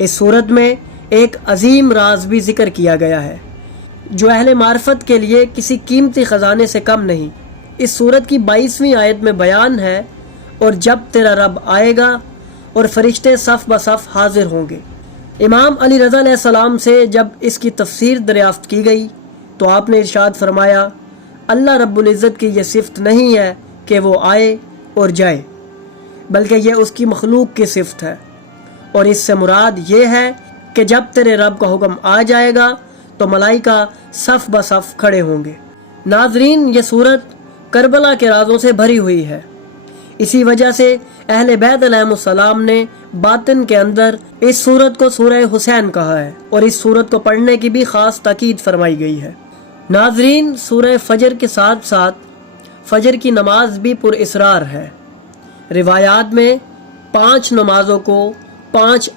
इस सूरत में एक अजीम राज भी जिक्र किया गया है जो अहले मार्फत के लिए किसी कीमती ख़जाने से कम नहीं। इस सूरत की 22वीं आयत में बयान है, और जब तेरा रब आएगा और फरिश्ते सफ़ ब सफ़ हाजिर होंगे। इमाम अली रज़ा अलैहिस्सलाम से जब इसकी तफसीर दरियाफ़्त की गई तो आपने इरशाद फरमाया, अल्लाह रब्बुल इज़्ज़त की यह सिफ़त नहीं है कि वो आए और जाए, बल्कि यह उसकी मखलूक की सिफ़त है, और इससे मुराद ये है कि जब तेरे रब का हुक्म आ जाएगा तो मलाइका सफ़ ब सफ़ खड़े होंगे। नाज़रीन, ये सूरत करबला के राज़ों से भरी हुई है। इसी वजह से अहले बैत अलैहिमुस्सलाम ने बातिन के अंदर इस सूरत को सूरह हुसैन कहा है, और इस सूरत को पढ़ने की भी ख़ास ताकीद फरमाई गई है। नाज़रीन, सूरह फजर के साथ साथ फजर की नमाज भी पुरइसरार है। रिवायात में 5 नमाजों को 5